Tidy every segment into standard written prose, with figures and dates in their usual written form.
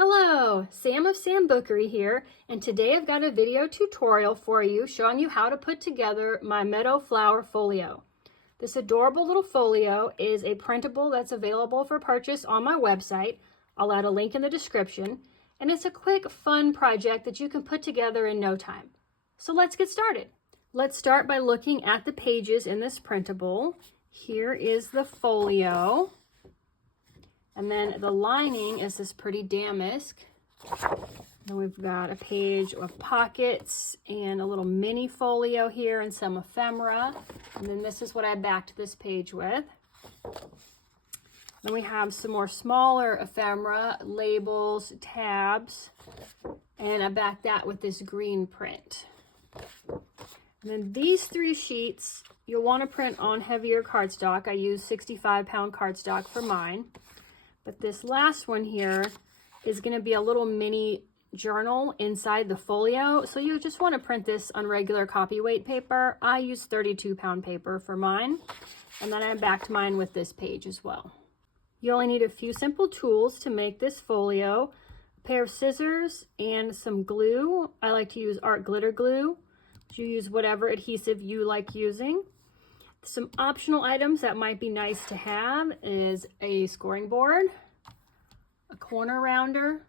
Hello, Sam of Sambookery here, and today I've got a video tutorial for you showing you how to put together my Meadow flower folio. This adorable little folio is a printable that's available for purchase on my website. I'll add a link in the description, and it's a quick, fun project that you can put together in no time. So let's get started. Let's start by looking at the pages in this printable. Here is the folio. And then the lining is this pretty damask. Then we've got a page of pockets and a little mini folio here and some ephemera. And then this is what I backed this page with. Then we have some more smaller ephemera, labels, tabs, and I backed that with this green print. And then these three sheets, you'll want to print on heavier cardstock. I use 65-pound cardstock for mine. But this last one here is going to be a little mini journal inside the folio. So you just want to print this on regular copy weight paper. I use 32-pound paper for mine. And then I backed mine with this page as well. You only need a few simple tools to make this folio. A pair of scissors and some glue. I like to use art glitter glue. You use whatever adhesive you like using. Some optional items that might be nice to have is a scoring board, a corner rounder,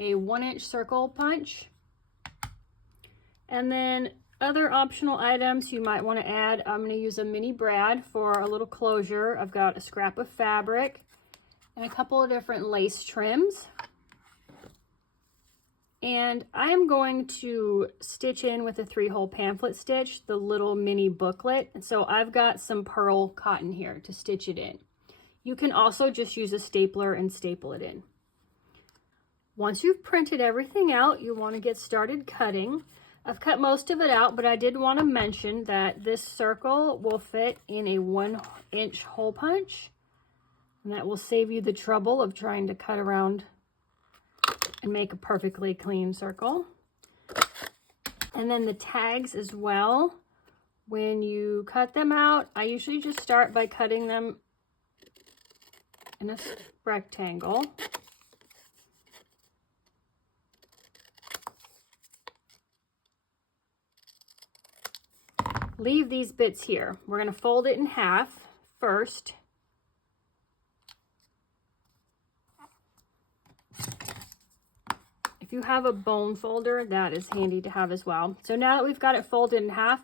a 1-inch circle punch, and then other optional items you might want to add. I'm going to use a mini brad for a little closure. I've got a scrap of fabric and a couple of different lace trims. And I'm going to stitch in with a 3-hole pamphlet stitch, the little mini booklet. And so I've got some pearl cotton here to stitch it in. You can also just use a stapler and staple it in. Once you've printed everything out, you want to get started cutting. I've cut most of it out, but I did want to mention that this circle will fit in a 1-inch hole punch. And that will save you the trouble of trying to cut around and make a perfectly clean circle. And then the tags as well. When you cut them out, I usually just start by cutting them in a rectangle. Leave these bits here. We're going to fold it in half first. If you have a bone folder, that is handy to have as well. So now that we've got it folded in half,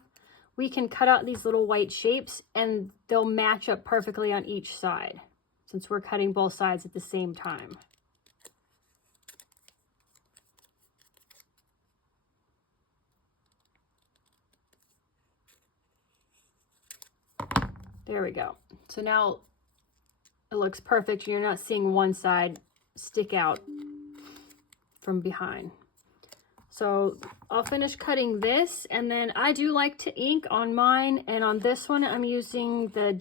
we can cut out these little white shapes and they'll match up perfectly on each side since we're cutting both sides at the same time. There we go. So now it looks perfect. You're not seeing one side stick out from behind. So I'll finish cutting this, and then I do like to ink on mine, and on this one I'm using the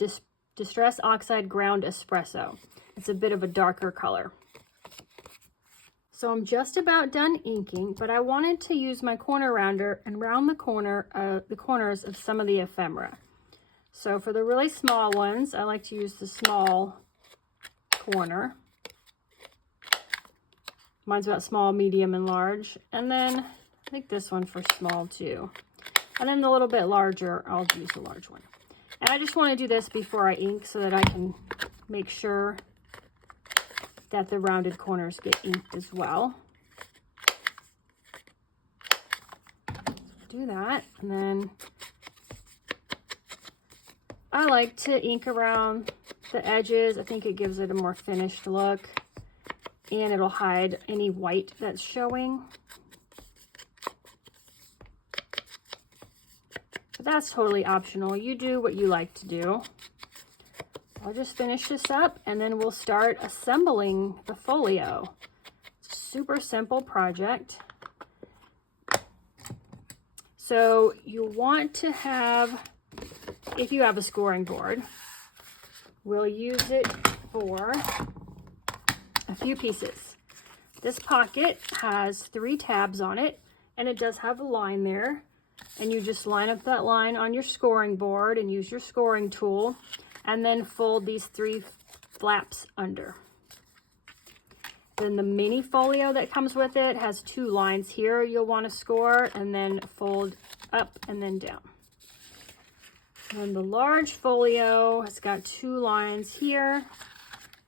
Distress Oxide Ground Espresso. It's a bit of a darker color. So I'm just about done inking, but I wanted to use my corner rounder and round the corners of some of the ephemera. So for the really small ones, I like to use the small corner. Mine's about small, medium, and large. And then I think this one for small too. And then the little bit larger, I'll use the large one. And I just want to do this before I ink so that I can make sure that the rounded corners get inked as well. Do that. And then I like to ink around the edges. I think it gives it a more finished look. And it'll hide any white that's showing. But that's totally optional. You do what you like to do. I'll just finish this up and then we'll start assembling the folio. It's a super simple project. So you want to have, if you have a scoring board, we'll use it for a few pieces. This pocket has 3 tabs on it, and it does have a line there, and you just line up that line on your scoring board and use your scoring tool, and then fold these 3 flaps under. Then the mini folio that comes with it has 2 lines here you'll want to score, and then fold up and then down. And the large folio has got 2 lines here.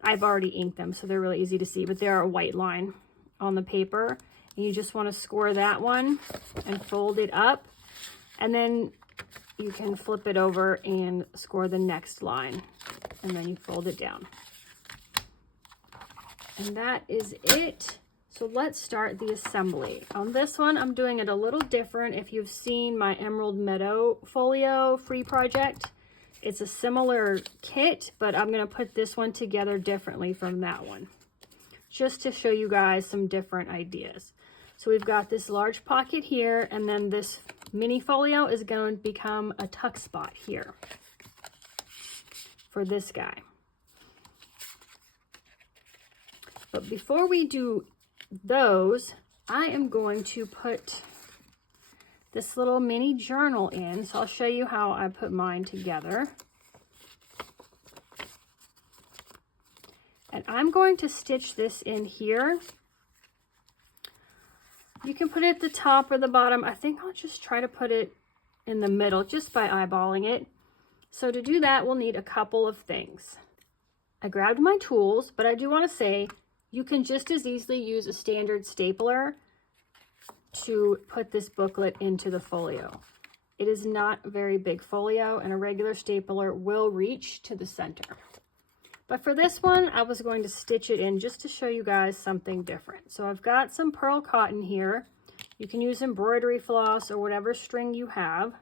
I've already inked them, so they're really easy to see, but they're a white line on the paper. And you just want to score that one and fold it up. And then you can flip it over and score the next line. And then you fold it down. And that is it. So let's start the assembly. On this one, I'm doing it a little different. If you've seen my Emerald Meadow folio free project, it's a similar kit, but I'm going to put this one together differently from that one, just to show you guys some different ideas. So we've got this large pocket here, and then this mini folio is going to become a tuck spot here for this guy. But before we do those, I am going to put this little mini journal in. So I'll show you how I put mine together. And I'm going to stitch this in here. You can put it at the top or the bottom. I think I'll just try to put it in the middle just by eyeballing it. So to do that, we'll need a couple of things. I grabbed my tools, but I do want to say you can just as easily use a standard stapler to put this booklet into the folio. It is not a very big folio, and a regular stapler will reach to the center. But for this one, I was going to stitch it in just to show you guys something different. So I've got some pearl cotton here. You can use embroidery floss or whatever string you have.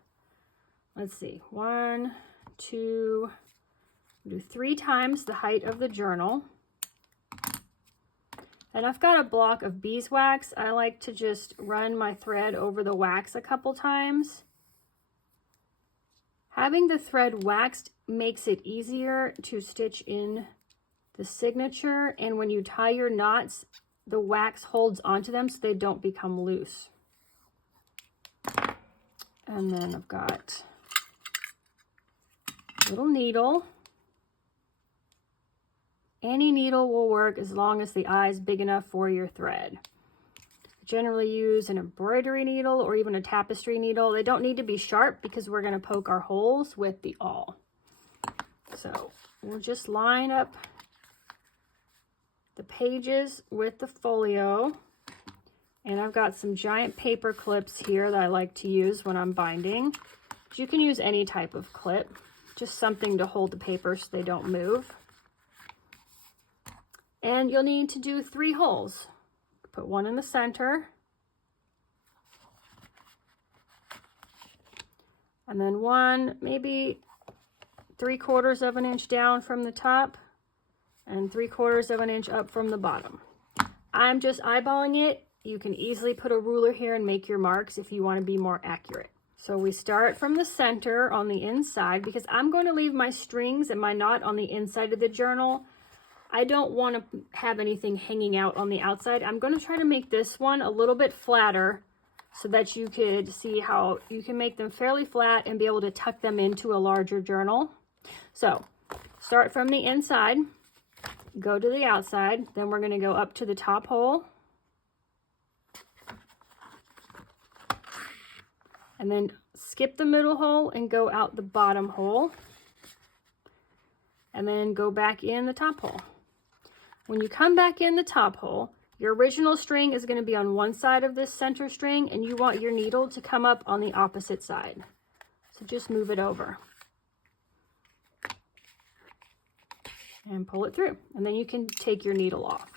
Let's see, 1, 2, do 3 times the height of the journal. And I've got a block of beeswax. I like to just run my thread over the wax a couple times. Having the thread waxed makes it easier to stitch in the signature, and when you tie your knots, the wax holds onto them so they don't become loose. And then I've got a little needle. Any needle will work as long as the eye is big enough for your thread. I generally use an embroidery needle or even a tapestry needle. They don't need to be sharp because we're going to poke our holes with the awl. So we'll just line up the pages with the folio. And I've got some giant paper clips here that I like to use when I'm binding. But you can use any type of clip, just something to hold the paper so they don't move. And you'll need to do 3 holes. Put one in the center. And then one, maybe 3/4 of an inch down from the top and 3/4 of an inch up from the bottom. I'm just eyeballing it. You can easily put a ruler here and make your marks if you want to be more accurate. So we start from the center on the inside because I'm going to leave my strings and my knot on the inside of the journal. I don't want to have anything hanging out on the outside. I'm going to try to make this one a little bit flatter so that you could see how you can make them fairly flat and be able to tuck them into a larger journal. So start from the inside, go to the outside, then we're going to go up to the top hole, and then skip the middle hole and go out the bottom hole, and then go back in the top hole. When you come back in the top hole, your original string is going to be on one side of this center string, and you want your needle to come up on the opposite side. So just move it over and pull it through, and then you can take your needle off.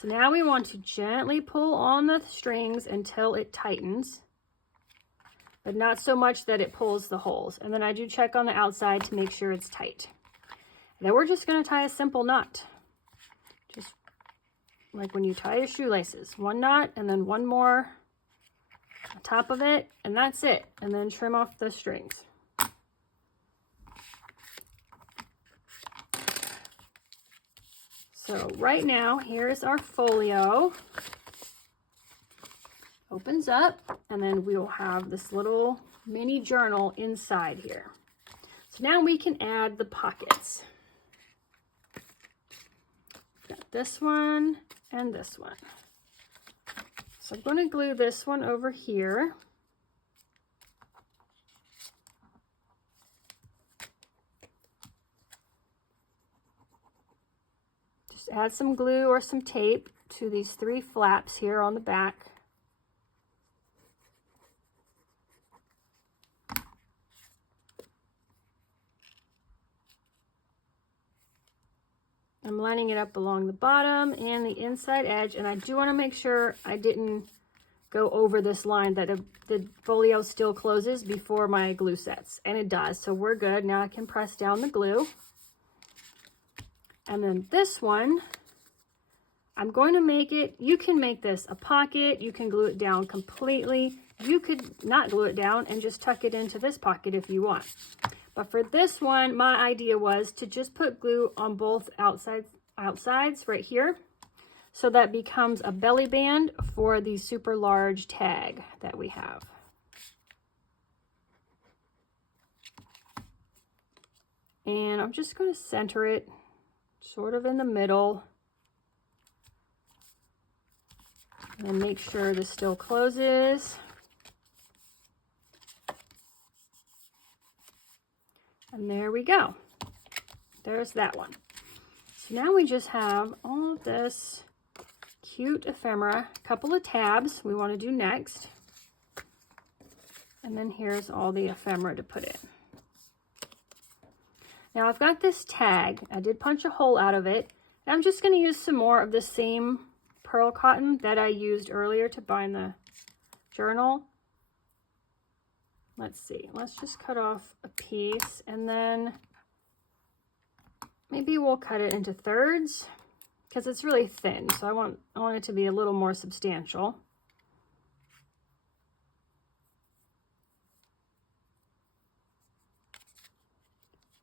So now we want to gently pull on the strings until it tightens, but not so much that it pulls the holes. And then I do check on the outside to make sure it's tight. And then we're just going to tie a simple knot. Just like when you tie your shoelaces, 1 knot and then 1 more on top of it, and that's it. And then trim off the strings. So right now, here's our folio. Opens up, and then we'll have this little mini journal inside here. So now we can add the pockets. Got this one and this one. So I'm going to glue this one over here. Just add some glue or some tape to these 3 flaps here on the back. I'm lining it up along the bottom and the inside edge, and I do want to make sure I didn't go over this line, that the folio still closes before my glue sets, and it does, so we're good. Now I can press down the glue. And then this one, I'm going to make it, you can make this a pocket, you can glue it down completely, you could not glue it down and just tuck it into this pocket if you want. But for this one, my idea was to just put glue on both outsides right here. So that becomes a belly band for the super large tag that we have. And I'm just going to center it sort of in the middle. And make sure this still closes. And there we go. There's that one. So now we just have all of this cute ephemera, a couple of tabs we want to do next. And then here's all the ephemera to put in. Now I've got this tag. I did punch a hole out of it. And I'm just going to use some more of the same pearl cotton that I used earlier to bind the journal. Let's see, let's just cut off a piece, and then maybe we'll cut it into thirds because it's really thin, so I want it to be a little more substantial.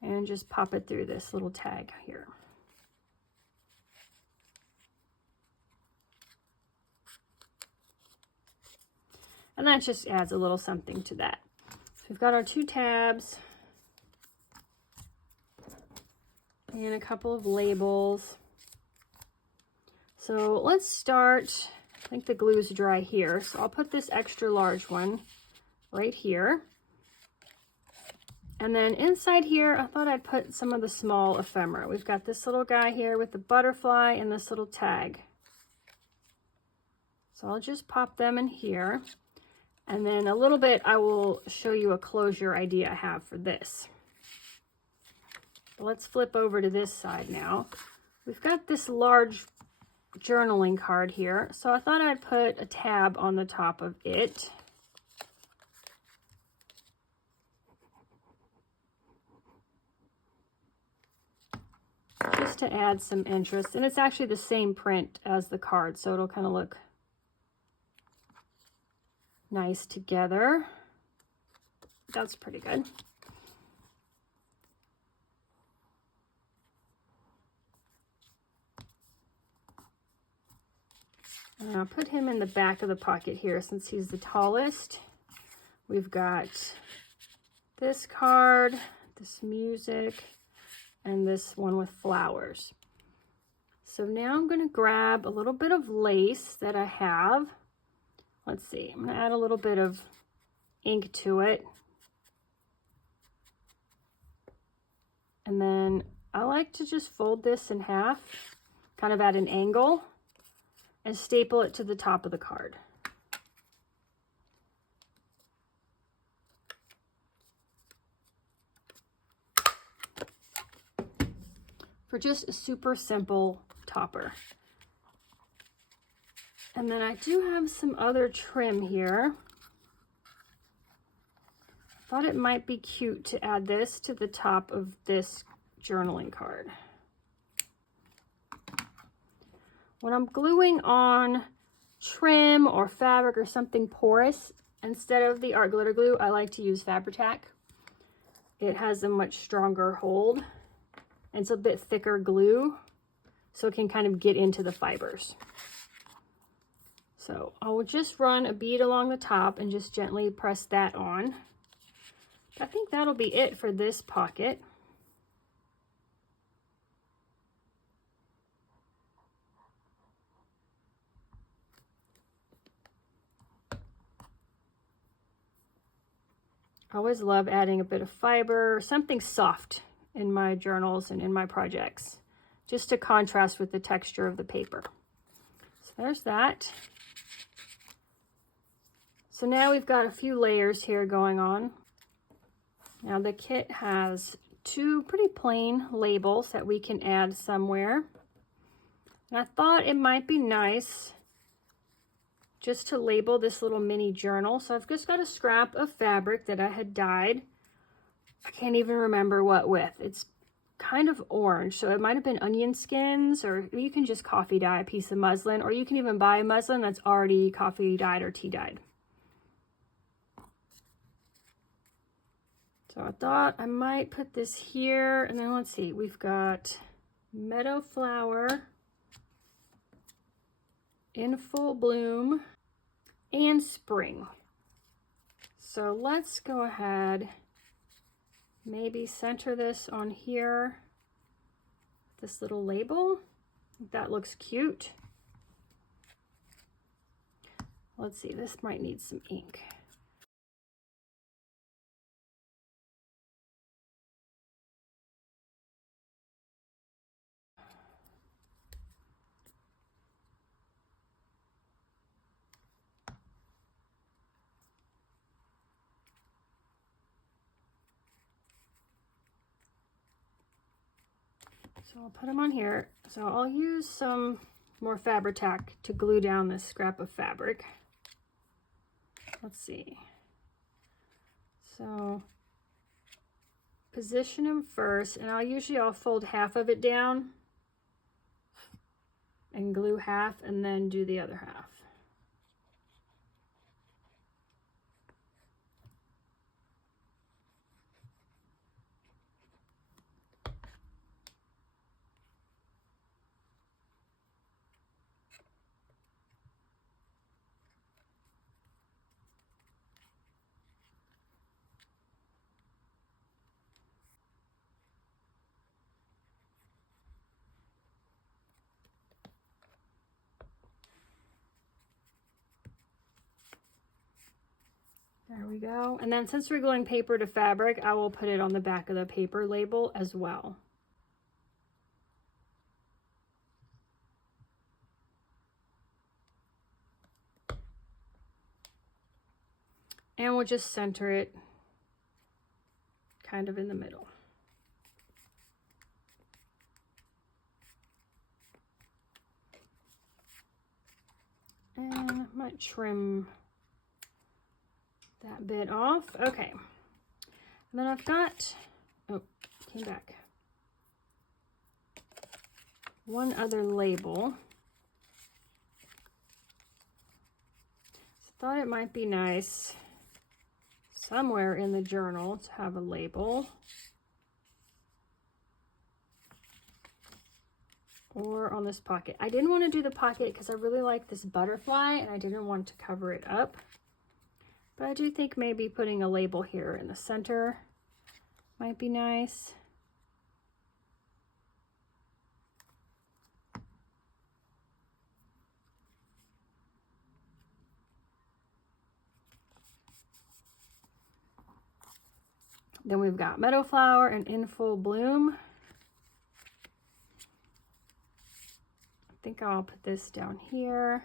And just pop it through this little tag here. And that just adds a little something to that. We've got our 2 tabs and a couple of labels. So let's start, I think the glue's dry here, so I'll put this extra large one right here. And then inside here, I thought I'd put some of the small ephemera. We've got this little guy here with the butterfly and this little tag. So I'll just pop them in here. And then a little bit, I will show you a closure idea I have for this. But let's flip over to this side now. We've got this large journaling card here, so I thought I'd put a tab on the top of it. Just to add some interest. And it's actually the same print as the card, so it'll kind of look nice together. That's pretty good. And I'll put him in the back of the pocket here since he's the tallest. We've got this card, this music, and this one with flowers. So now I'm going to grab a little bit of lace that I have. Let's see, I'm going to add a little bit of ink to it. And then I like to just fold this in half, kind of at an angle, and staple it to the top of the card. For just a super simple topper. And then I do have some other trim here. Thought it might be cute to add this to the top of this journaling card. When I'm gluing on trim or fabric or something porous, instead of the art glitter glue, I like to use Fabri-Tac. It has a much stronger hold, and it's a bit thicker glue, so it can kind of get into the fibers. So I will just run a bead along the top and just gently press that on. I think that'll be it for this pocket. I always love adding a bit of fiber, something soft in my journals and in my projects, just to contrast with the texture of the paper. So there's that. So now we've got a few layers here going on. Now the kit has two pretty plain labels that we can add somewhere. And I thought it might be nice just to label this little mini journal. So I've just got a scrap of fabric that I had dyed. I can't even remember what with. It's kind of orange, so it might have been onion skins, or you can just coffee dye a piece of muslin, or you can even buy muslin that's already coffee dyed or tea dyed. So I thought I might put this here, and then let's see, we've got Meadow flower in full bloom and spring. So let's go ahead, maybe center this on here, this little label. That looks cute. Let's see, this might need some ink. So I'll put them on here. So I'll use some more Fabri-Tac to glue down this scrap of fabric. Let's see. So position them first, and I'll fold half of it down and glue half and then do the other half. There we go. And then since we're gluing paper to fabric, I will put it on the back of the paper label as well. And we'll just center it kind of in the middle. And I might trim that bit off. Okay. And then I've got, oh, came back. One other label. So I thought it might be nice somewhere in the journal to have a label. Or on this pocket. I didn't want to do the pocket because I really like this butterfly and I didn't want to cover it up. But I do think maybe putting a label here in the center might be nice. Then we've got Meadow flower and in full bloom. I think I'll put this down here.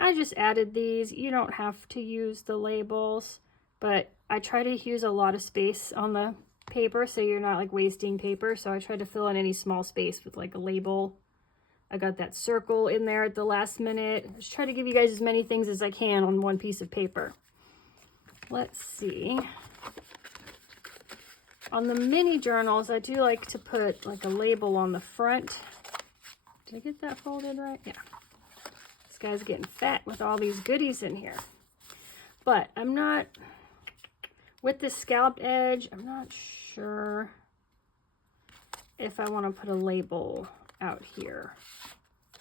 I just added these. You don't have to use the labels, but I try to use a lot of space on the paper so you're not like wasting paper. So I try to fill in any small space with like a label. I got that circle in there at the last minute. Just try to give you guys as many things as I can on one piece of paper. Let's see. On the mini journals, I do like to put like a label on the front. Did I get that folded right? Yeah. This guy's getting fat with all these goodies in here. But I'm not, with this scalloped edge, I'm not sure if I want to put a label out here.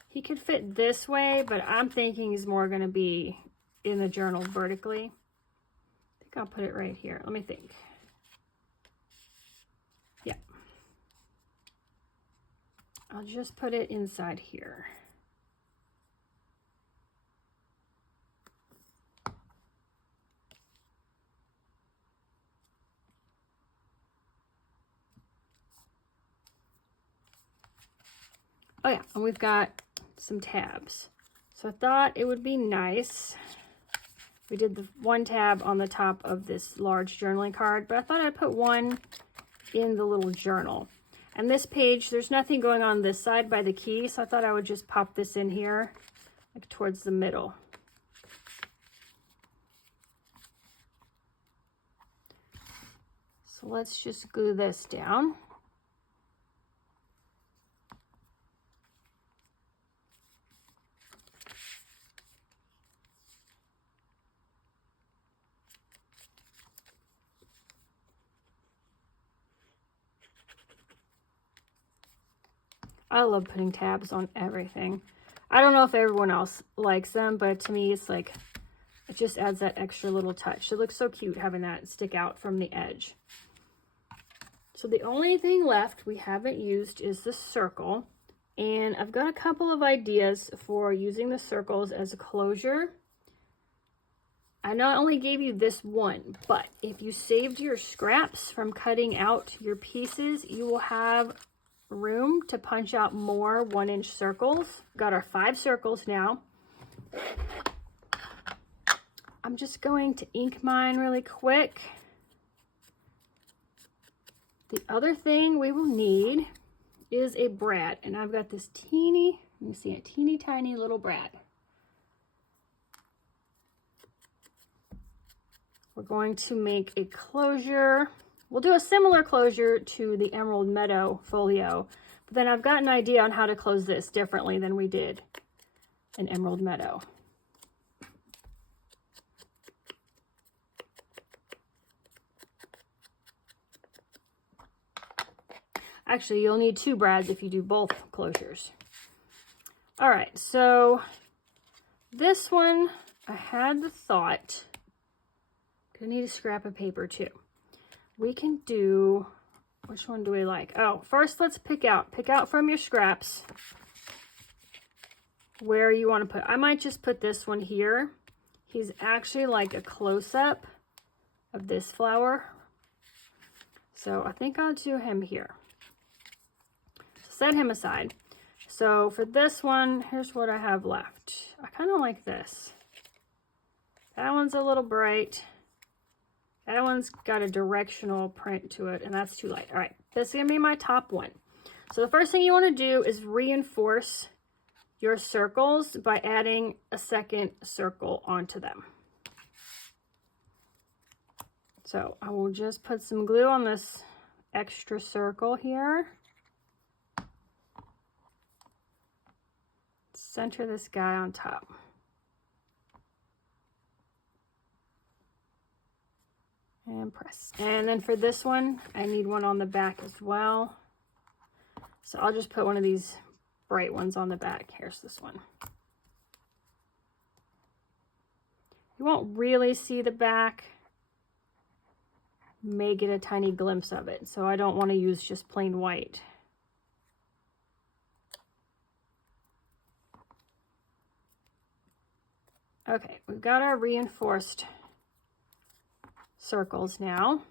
He could fit this way, but I'm thinking he's more going to be in the journal vertically. I think I'll put it right here. Let me think. Yeah. I'll just put it inside here. Oh yeah, and we've got some tabs. So I thought it would be nice. We did the one tab on the top of this large journaling card, but I thought I'd put one in the little journal. And this page, there's nothing going on this side by the key, so I thought I would just pop this in here, like towards the middle. So let's just glue this down. I love putting tabs on everything. I don't know if everyone else likes them, but to me it's like, it just adds that extra little touch. It looks so cute having that stick out from the edge. So the only thing left we haven't used is the circle. And I've got a couple of ideas for using the circles as a closure. I not only gave you this one, but if you saved your scraps from cutting out your pieces, you will have room to punch out more 1-inch circles. Got our 5 circles now. I'm just going to ink mine really quick. The other thing we will need is a brad, and I've got this teeny, let me see, a teeny tiny little brad. We're going to make a closure. We'll do a similar closure to the Emerald Meadow folio, but then I've got an idea on how to close this differently than we did in Emerald Meadow. Actually, you'll need 2 brads if you do both closures. All right, so this one, I had the thought, gonna need a scrap of paper too. We can do, which one do we like? Oh, first let's pick out from your scraps where you want to put. I might just put this one here. He's actually like a close-up of this flower. So I think I'll do him here. Set him aside. So for this one, here's what I have left. I kind of like this. That one's a little bright. That one's got a directional print to it, and that's too light. All right, this is gonna be my top one. So the first thing you wanna do is reinforce your circles by adding a second circle onto them. So I will just put some glue on this extra circle here. Center this guy on top. And press. And then for this one, I need one on the back as well. So I'll just put one of these bright ones on the back. Here's this one. You won't really see the back. You may get a tiny glimpse of it. So I don't want to use just plain white. Okay, we've got our reinforced circles now.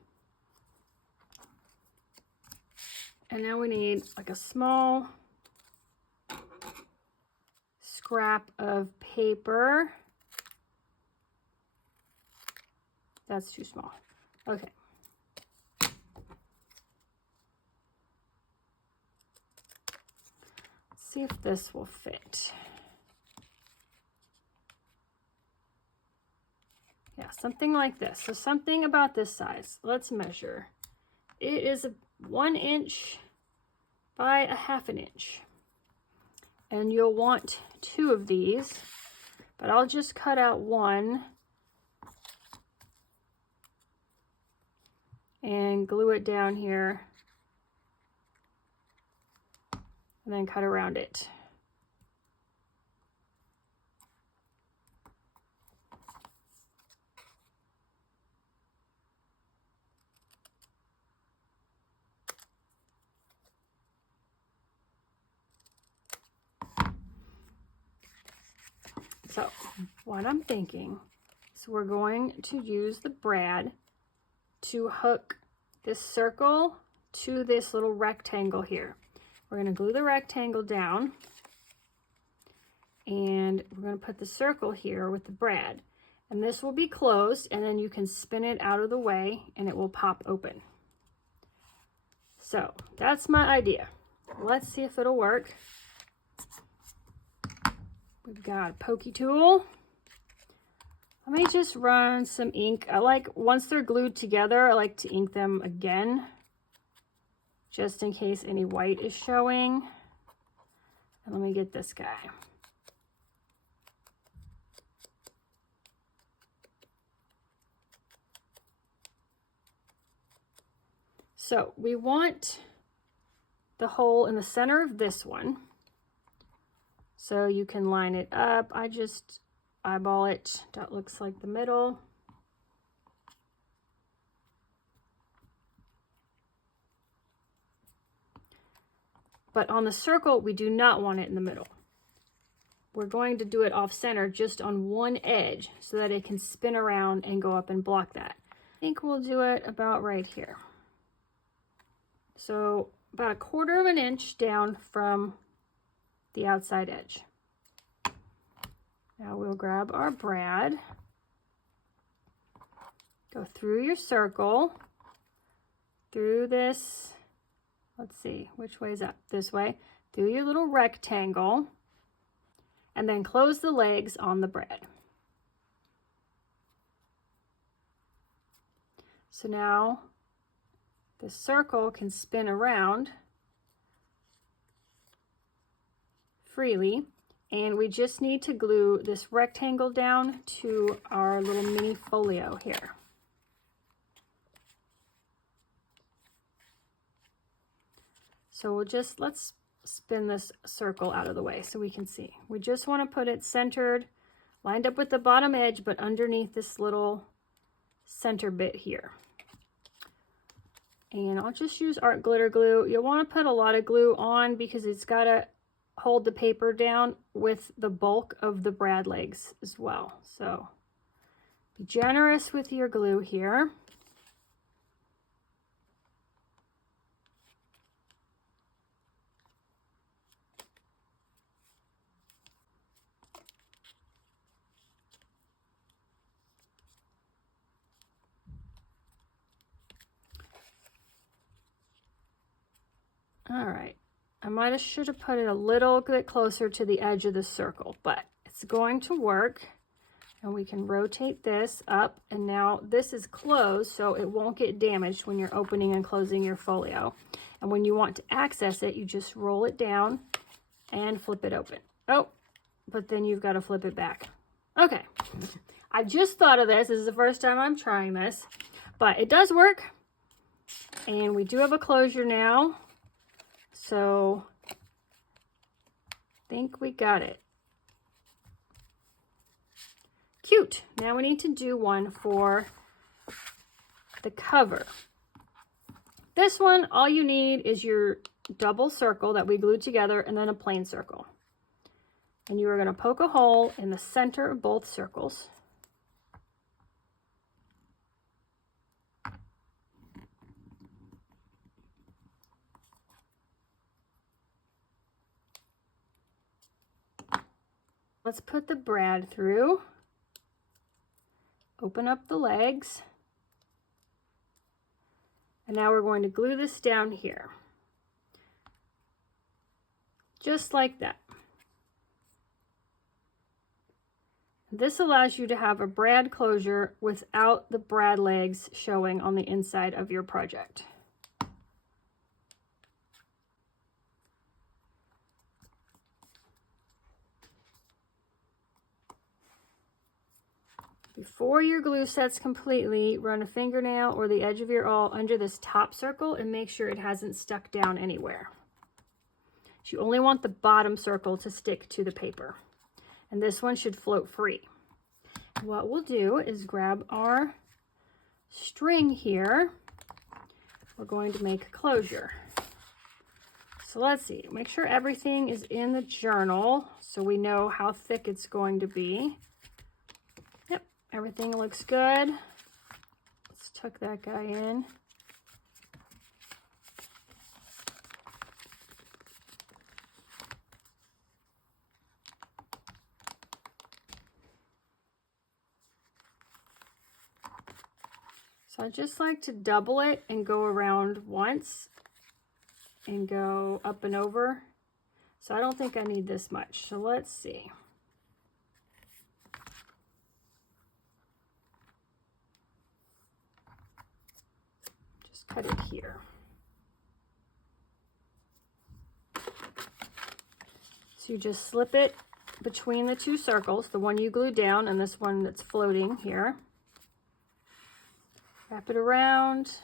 And now we need like a small scrap of paper. That's too small. Okay. Let's see if this will fit. Yeah, something like this. So something about this size. Let's measure. It is 1 inch by 1/2 inch. And you'll want 2 of these, but I'll just cut out one and glue it down here and then cut around it. So what I'm thinking is we're going to use the brad to hook this circle to this little rectangle here. We're going to glue the rectangle down, and we're going to put the circle here with the brad. And this will be closed, and then you can spin it out of the way and it will pop open. So that's my idea. Let's see if it'll work. We've got a pokey tool. Let me just run some ink. Once they're glued together, I like to ink them again, just in case any white is showing. And let me get this guy. So we want the hole in the center of this one. So you can line it up. I just eyeball it. That looks like the middle. But on the circle, we do not want it in the middle. We're going to do it off center just on one edge so that it can spin around and go up and block that. I think we'll do it about right here. So about 1/4 of an inch down from the outside edge. Now we'll grab our brad, go through your circle, through this, let's see, which way is up? This way, through your little rectangle, and then close the legs on the brad. So now the circle can spin around freely, and we just need to glue this rectangle down to our little mini folio here. So let's spin this circle out of the way so we can see. We just want to put it centered, lined up with the bottom edge, but underneath this little center bit here. And I'll just use art glitter glue. You'll want to put a lot of glue on because it's got to hold the paper down with the bulk of the brad legs as well. So be generous with your glue here. All right, I should have put it a little bit closer to the edge of the circle, but it's going to work. And we can rotate this up, and now this is closed so it won't get damaged when you're opening and closing your folio. And when you want to access it, you just roll it down and flip it open. Oh, but then you've got to flip it back. Okay, I just thought of this. This is the first time I'm trying this, but it does work. And we do have a closure now. So I think we got it. Cute. Now we need to do one for the cover. This one, all you need is your double circle that we glued together and then a plain circle. And you are going to poke a hole in the center of both circles. Let's put the brad through. Open up the legs. And now we're going to glue this down here. Just like that. This allows you to have a brad closure without the brad legs showing on the inside of your project. Before your glue sets completely, run a fingernail or the edge of your awl under this top circle and make sure it hasn't stuck down anywhere. You only want the bottom circle to stick to the paper. And this one should float free. What we'll do is grab our string here. We're going to make a closure. So let's see, make sure everything is in the journal so we know how thick it's going to be. Yep, everything looks good. Let's tuck that guy in. So I just like to double it and go around once and go up and over. So I don't think I need this much. So let's see. Just cut it here. So you just slip it between the two circles, the one you glued down and this one that's floating here. Wrap it around,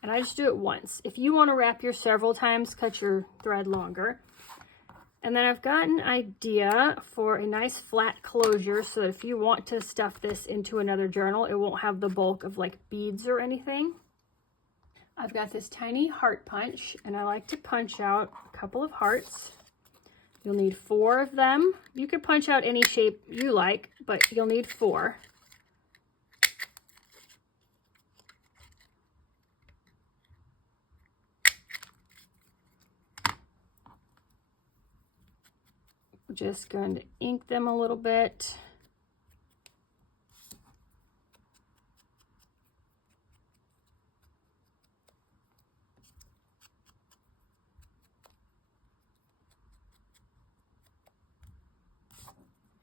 and I just do it once. If you want to wrap yours several times, cut your thread longer. And then I've got an idea for a nice flat closure so that if you want to stuff this into another journal, it won't have the bulk of like beads or anything. I've got this tiny heart punch, and I like to punch out a couple of hearts. You'll need 4 of them. You could punch out any shape you like, but you'll need 4. I'm just going to ink them a little bit.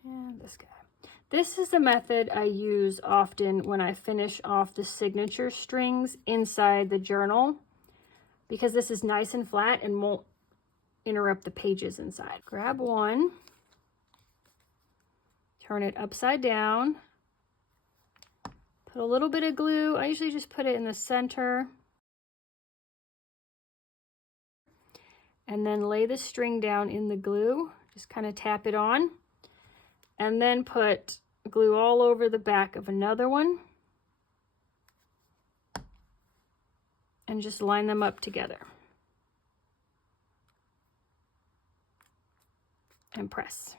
And this guy. This is a method I use often when I finish off the signature strings inside the journal, because this is nice and flat and won't interrupt the pages inside. Grab one, turn it upside down, put a little bit of glue. I usually just put it in the center, and then lay the string down in the glue. Just kind of tap it on. And then put glue all over the back of another one. And just line them up together. And press.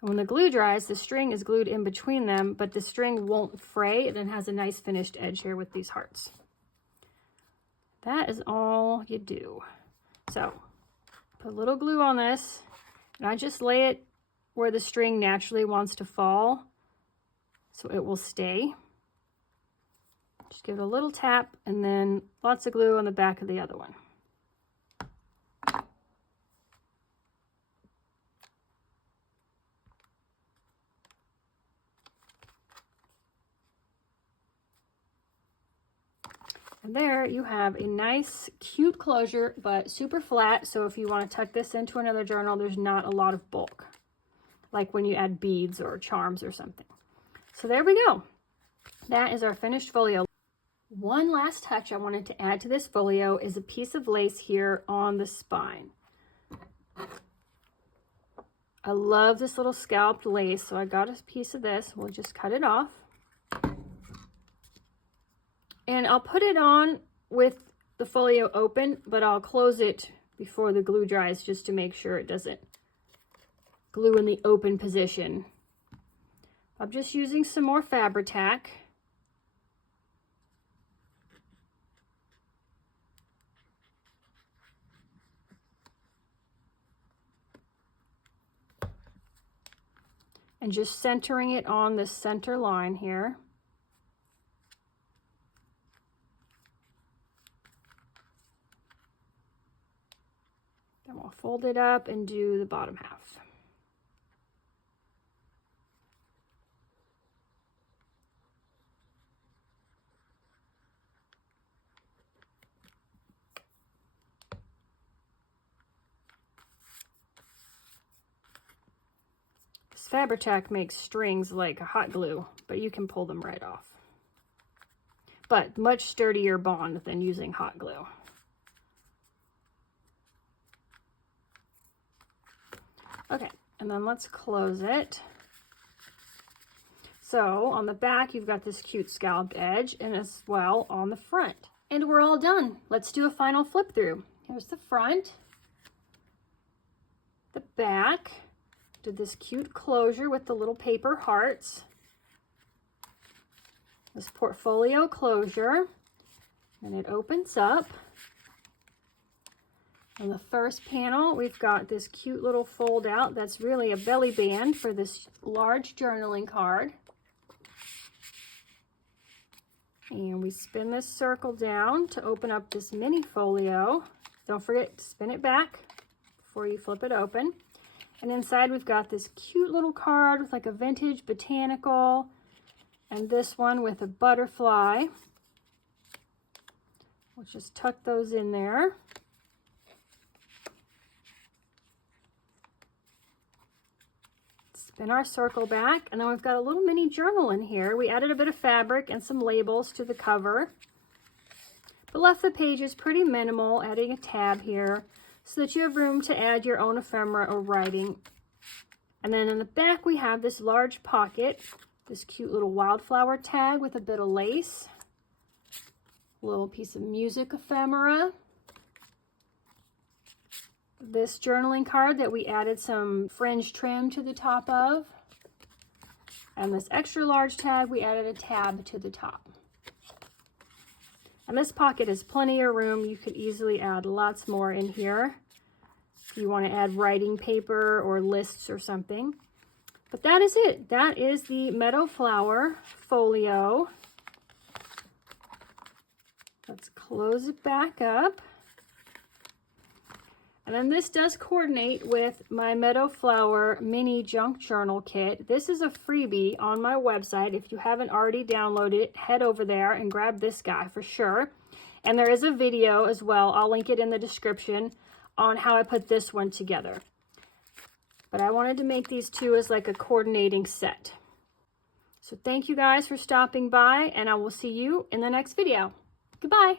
And when the glue dries, the string is glued in between them, but the string won't fray. It then has a nice finished edge here with these hearts. That is all you do. So put a little glue on this, and I just lay it where the string naturally wants to fall so it will stay. Just give it a little tap, and then lots of glue on the back of the other one. And there you have a nice, cute closure, but super flat. So if you want to tuck this into another journal, there's not a lot of bulk, like when you add beads or charms or something. So there we go. That is our finished folio. One last touch I wanted to add to this folio is a piece of lace here on the spine. I love this little scalloped lace, so I got a piece of this. We'll just cut it off. And I'll put it on with the folio open, but I'll close it before the glue dries just to make sure it doesn't glue in the open position. I'm just using some more Fabri-Tac. And just centering it on the center line here. Then we'll fold it up and do the bottom half. This Fabri-Tac makes strings like a hot glue, but you can pull them right off. But much sturdier bond than using hot glue. Okay, and then let's close it. So on the back, you've got this cute scalloped edge, and as well on the front. And we're all done. Let's do a final flip through. Here's the front, the back. Did this cute closure with the little paper hearts. This portfolio closure, and it opens up. On the first panel, we've got this cute little fold out that's really a belly band for this large journaling card. And we spin this circle down to open up this mini folio. Don't forget to spin it back before you flip it open. And inside we've got this cute little card with like a vintage botanical, and this one with a butterfly. We'll just tuck those in there. Spin our circle back, and then we've got a little mini journal in here. We added a bit of fabric and some labels to the cover, but left the pages pretty minimal, adding a tab here so that you have room to add your own ephemera or writing. And then in the back we have this large pocket, this cute little wildflower tag with a bit of lace, a little piece of music ephemera, this journaling card that we added some fringe trim to the top of, and this extra large tag we added a tab to the top. And this pocket has plenty of room. You could easily add lots more in here if you want to add writing paper or lists or something. But that is it. That is the Meadow Flower folio. Let's close it back up. And then this does coordinate with my Meadow Flower mini junk journal kit. This is a freebie on my website. If you haven't already downloaded it, head over there and grab this guy for sure. And there is a video as well. I'll link it in the description on how I put this one together. But I wanted to make these two as like a coordinating set. So thank you guys for stopping by, and I will see you in the next video. Goodbye.